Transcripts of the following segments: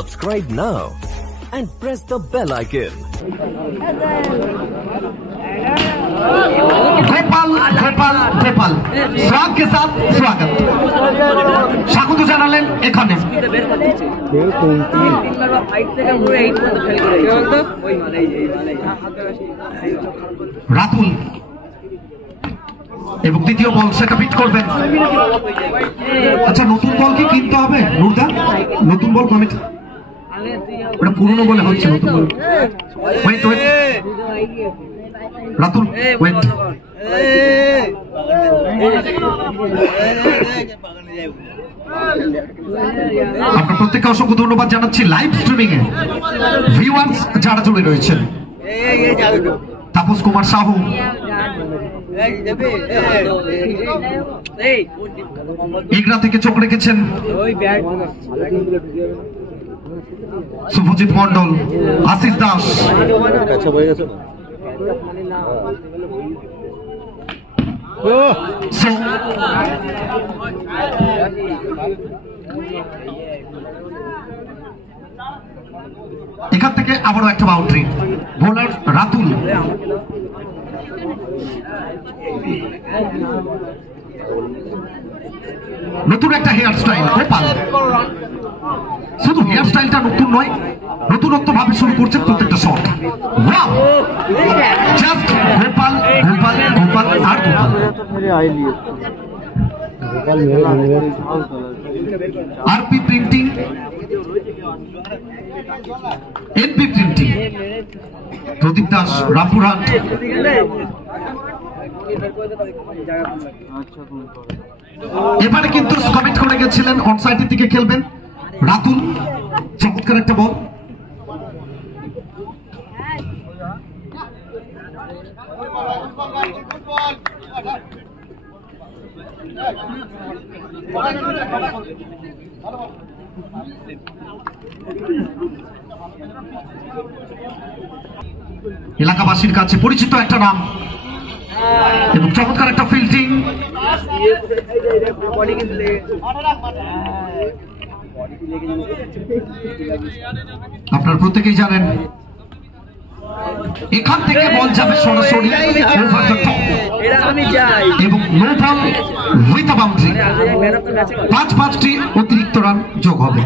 Subscribe now and press the bell icon. Gopal Gopal Gopal स्वागत के साथ स्वागत स्वागत জানালেন এখানে রাতুল এবং দ্বিতীয় বল সেটা পিট করবেন। আচ্ছা নতুন বল কি কিনতে হবে নুরদা? নতুন বল কমিটি ওটা পুরনো বলে হচ্ছে নতুন বল। Wait wait Ratul wait. আপনার প্রত্যেককে অসংখ্য ধন্যবাদ জানাচ্ছি লাইভ স্ট্রিমিং এ ভিউয়ার্স যারা জুড়ে রয়েছেন। তাপস কুমার সাহু, এগরা থেকে চোখ রেখেছেন শুভজিৎ মন্ডল, আশিস দাস, এখান থেকে আবারও একটা বাউন্ডারি। বোলার রাতুল, নতুন একটা হেয়ার স্টাইল গোপাল। শুধু হেয়ার স্টাইলটা নতুন নয়, নতুনত্ব ভাবে শুরু করছে প্রত্যেকটা শট। জাস্ট গোপাল গোপাল গোপাল আর Gopal. RP printing, NP printing, Pradeep Das, Rampurhat. এবারে কিন্তু কমিট করে গেছিলেন অন সাইডের দিকে খেলবেন রাতুল। চমৎকার একটা বল। এলাকাবাসীর কাছে পরিচিত একটা নাম এবং চমৎকার একটা ফিল্ডিং। আপনারা প্রত্যেকেই জানেন এখান থেকে বল যাবে সরাসরি ওভার দ্য টপ এবং no ball with a boundary. 5-5টি অতিরিক্ত রান যোগ হবে।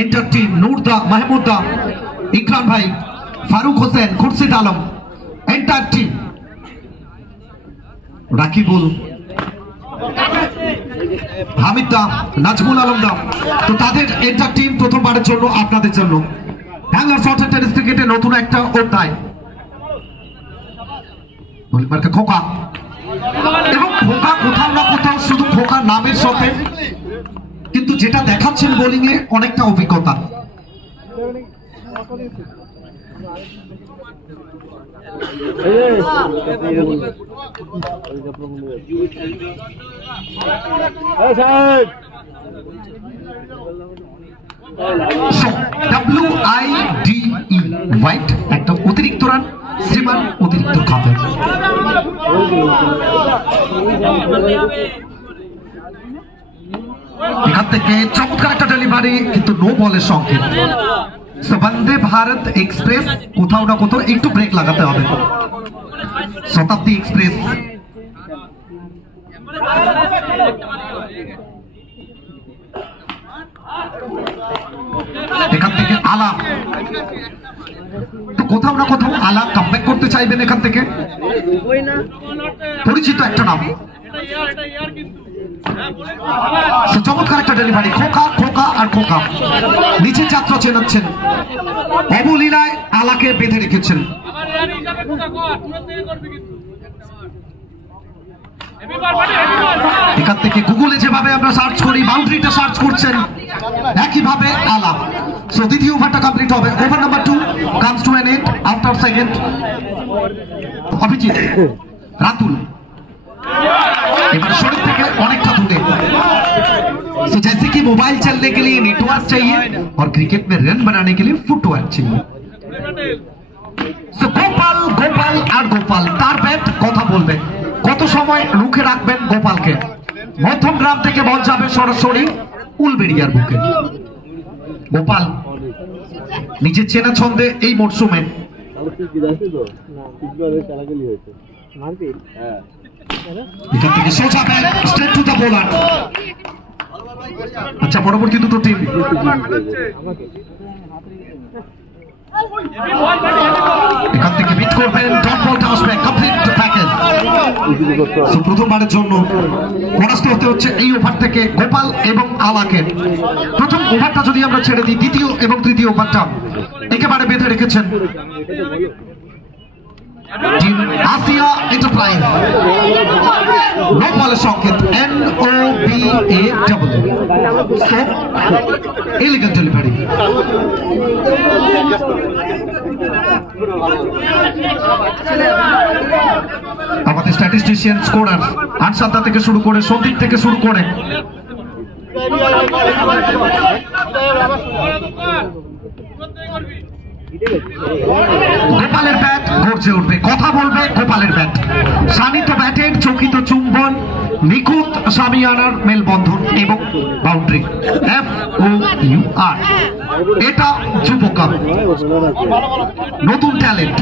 এন্টার টিম নুরদা, মাহমুদা, ইকরাম ভাই, ফারুক হোসেন, খুরশিদ আলম, এন্টার টিম রাকিবুল, হামিদা, নাজমুল আলমদা। তো তাদের এন্টার টিম প্রথমবারের জন্য আপনাদের জন্য বাংলার শর্ট টেনিস ক্রিকেটে নতুন একটা অধ্যায়। খোকা এবং খোকা কোথাও না কোথাও শুধু খোকা নামের সাথে কিন্তু যেটা দেখাচ্ছেন বোলিং এ অনেকটা অভিজ্ঞতা। WIDE হোয়াইট একটা অতিরিক্ত রান, শ্রীমান অতিরিক্ত খাবে। এখান থেকে চমৎকার একটা ডেলিভারি কিন্তু নো বলের সঙ্গে। বন্দে ভারত এক্সপ্রেস কোথাও না কোথাও একটু ব্রেক লাগাতে হবে। শতাব্দী এক্সপ্রেস এখান থেকে আলা, তো কোথাও না কোথাও আলা কামব্যাক করতে চাইবেন এখান থেকে। পরিচিত একটা নাম। চমৎকার একটা ডেলিভারি। খোকা খোকা আর খোকা নিচে যাত্রা চেনাচ্ছেন, অবলীলায় আলাকে বেঁধে রেখেছেন। এখান থেকে গুগলে যেভাবে আমরা সার্চ করি বাউন্ডারিটা সার্চ করছেন একইভাবে আলা। সো দ্বিতীয় ওভারটা কমপ্লিট হবে। Over number 2 comes to an end after second. Abhijit, Ratul এবার শরীর থেকে অনেকটা দূরে। तो जैसे कि मोबाइल चलने के लिए नेटवर्क चाहिए और क्रिकेट में रन बनाने के लिए फुटवर्क चाहिए। तो गोपाल गोपाल और गोपाल तार बैट कथा बोलबे কত সময় রুখে রাখবেন গোপালকে। মধ্যমগ্রাম থেকে বল যাবে সরাসরি উলবেড়িয়ার বুকে। গোপাল নিজের চেনা ছন্দে এই মরশুমে এখান থেকে সোজা bat straight to the bowler. আচ্ছা, পরবর্তী দুটো টিম এখান থেকে বিট করবেন। ডট বলটা আসবে, কমপ্লিট প্যাকেজ। প্রথমবারের জন্য পরাস্ত হতে হচ্ছে এই ওভার থেকে গোপাল এবং আলাকে। প্রথম ওভারটা যদি আমরা ছেড়ে দিই, দ্বিতীয় এবং তৃতীয় ওভারটা একেবারে বেঁধে রেখেছেন টিম আসিয়া এন্টারপ্রাইজ। নো বলের সংকেত NOBAW, সো ইলিগাল ডেলিভারি। আমাদের স্ট্যাটিস্টিশিয়ান স্কোরার আনসাদ্দা থেকে শুরু করে সন্দীপ থেকে শুরু করে গোপালের ব্যাট গর্জে উঠবে, কথা বলবে গোপালের ব্যাট। শানিত ব্যাটের চকিত চুম্বন, নিখুঁত সামিয়ানার মেলবন্ধন এবং বাউন্ডারি। FOUR, এটা যুব কাপ। নতুন टैलेंट,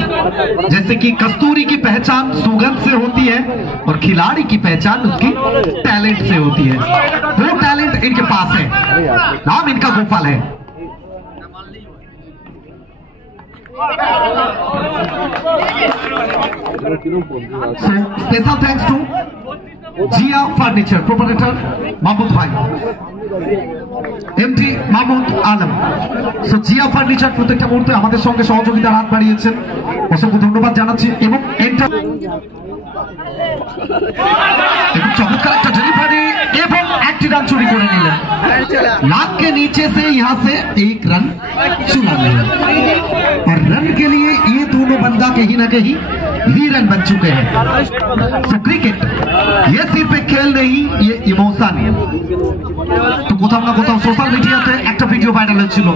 जैसे कि कस्तूरी की पहचान सुगंध से होती है और खिलाड़ी की पहचान उसकी टैलेंट से होती है। वो टैलेंट इनके पास है, नाम इनका गोपाल है। So, special thanks to Jia Furniture proprietor Mahmood Bhai, MD Mahmood Alam। So Jia Furniture প্রত্যেকটা মুহূর্তে আমাদের সঙ্গে সহযোগিতার হাত বাড়িয়েছেন, অসংখ্য ধন্যবাদ জানাচ্ছি। এবং চমৎকার একটা ডেলিভারি এবং একটি রান চুরি করে নিলেন। लाख के नीचे से यहाँ से एक रन चुरा लिया और रन के लिए ये दोनों बंदा कहीं ना कहीं ही रन बन चुके हैं। तो क्रिकेट ये सिर्फ एक खेल नहीं, ये इमोशन। तो কোথাও না কোথাও সোশ্যাল মিডিয়াতে একটা ভিডিও ভাইরাল হয়েছিল,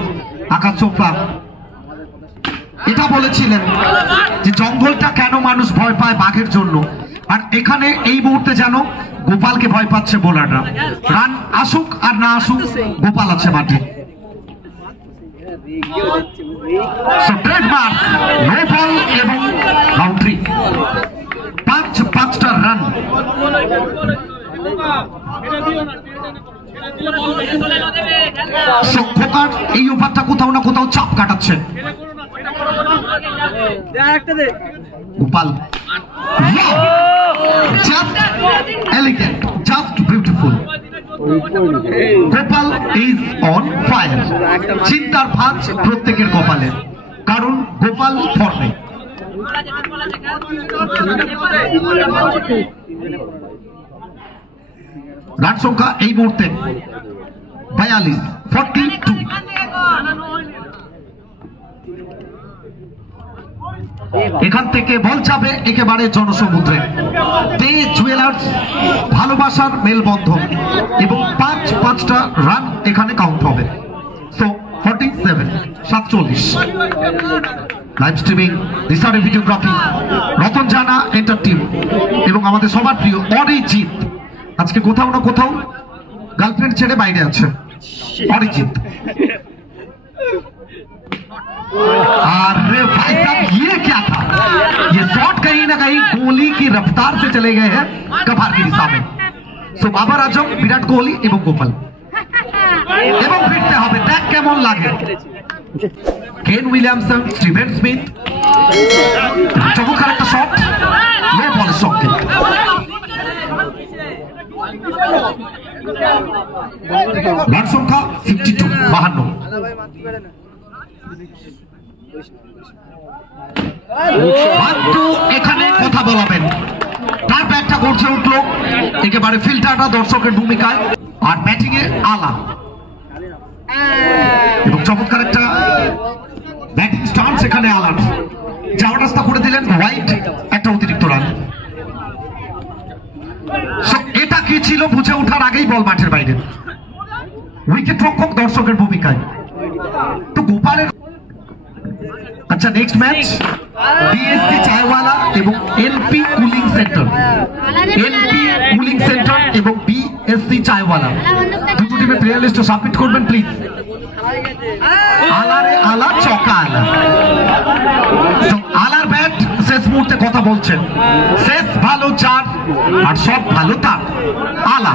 আকাশ চোপড়া এটা বলেছিলেন যে জঙ্গলটা কেন মানুষ ভয় পায় বাঘের জন্য, আর এখানে এই মুহূর্তে যেন গোপালকে ভয় পাচ্ছে বোলাররা। রান আসুক আর না আসুক, গোপাল আছে মাঠে। ট্রেডমার্ক নো বল এবং বাউন্ডারি, পাঁচটা রান। খোকার এই ওভারটা কোথাও না কোথাও চাপ কাটাচ্ছে Gopal. Just elegant, just beautiful. Gopal is on fire. চিন্তার ভাঁজ প্রত্যেকের কপালে, কারণ গোপাল ফর্মে। রান সংখ্যা এই মুহূর্তে 42, 42। এখান থেকে বল যাবে একেবারে জনসমুদ্রে। দে জুয়েলার্স, ভালোবাসার মেলবন্ধন এবং পাঁচটা রান এখানে কাউন্ট হবে। So 47, 47। Live streaming, reserve videography, Ratan জানা এন্টার টিম এবং আমাদের সবার প্রিয় অরিজিৎ আজকে কোথাও না কোথাও গার্লফ্রেন্ড ছেড়ে বাইরে আছে। অরিজিৎ, अरे भाई साहब ये क्या था? ये शॉट कहीं ना कहीं कोहली की रफ्तार से चले गए हैं कपार की दिशा में। सो बाबर आजम, विराट कोहली এবং গোপাল এবং ফিরতে হবে। দেখ কেমন লাগে কেন উইলিয়ামসন, স্টিভেন স্মিথ, চমৎকার একটা শট, নো বলের সংকেত। রান সংখ্যা 52, 52। এখানে কথা বলাবেন, তার ব্যাটটা গড়ছে উঠলো একেবারে ফিল্টাররা দর্শকের ভূমিকায়, আর ব্যাটিং এ আলা এবং চমৎকার একটা ব্যাটিং স্টান্স এখানে আলার। যাওয়ার রাস্তা করে দিলেন হোয়াইট, একটা অতিরিক্ত রান। এটা কি ছিল বুঝে ওঠার আগেই বল মাঠের বাইরে, উইকেট রক্ষক দর্শকের ভূমিকায়। তো গোপালের अच्छा नेक्स्ट मैच बीएससी चायवाला एवं LP cooling centre, LP cooling centre एवं बी এসসি চায়ওয়ালা। দুটো টিমের প্লেয়ার লিস্ট সাবমিট করবেন প্লিজ। আলারে আলা চকা আলা। আলার ব্যাট শেষ মুহূর্তে কথা বলছেন, শেষ ভালো চার আর সব ভালো তার। আলা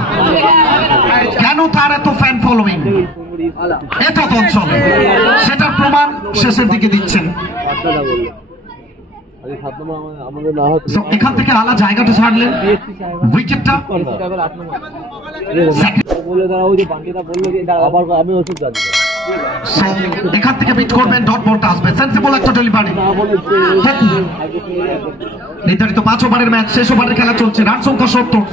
কেন তার এত ফ্যান ফলোইং এত অঞ্চলে, সেটার প্রমাণ শেষের দিকে দিচ্ছেন। এখান থেকে আলা জায়গাটা ছাড়লেন, উইকেটটা এখান থেকে বিট করবেন, ডট বলটা আসবে, সেন্সিবল একটা ডেলিভারি। নির্ধারিত 5 ওভারের ম্যাচ, শেষ ওভারের খেলা চলছে, রান সংখ্যা 70,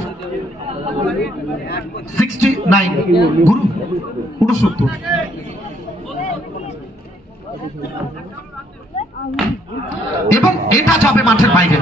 69 গুরু 69। এবং এটা যাবে মাঠের বাইরে।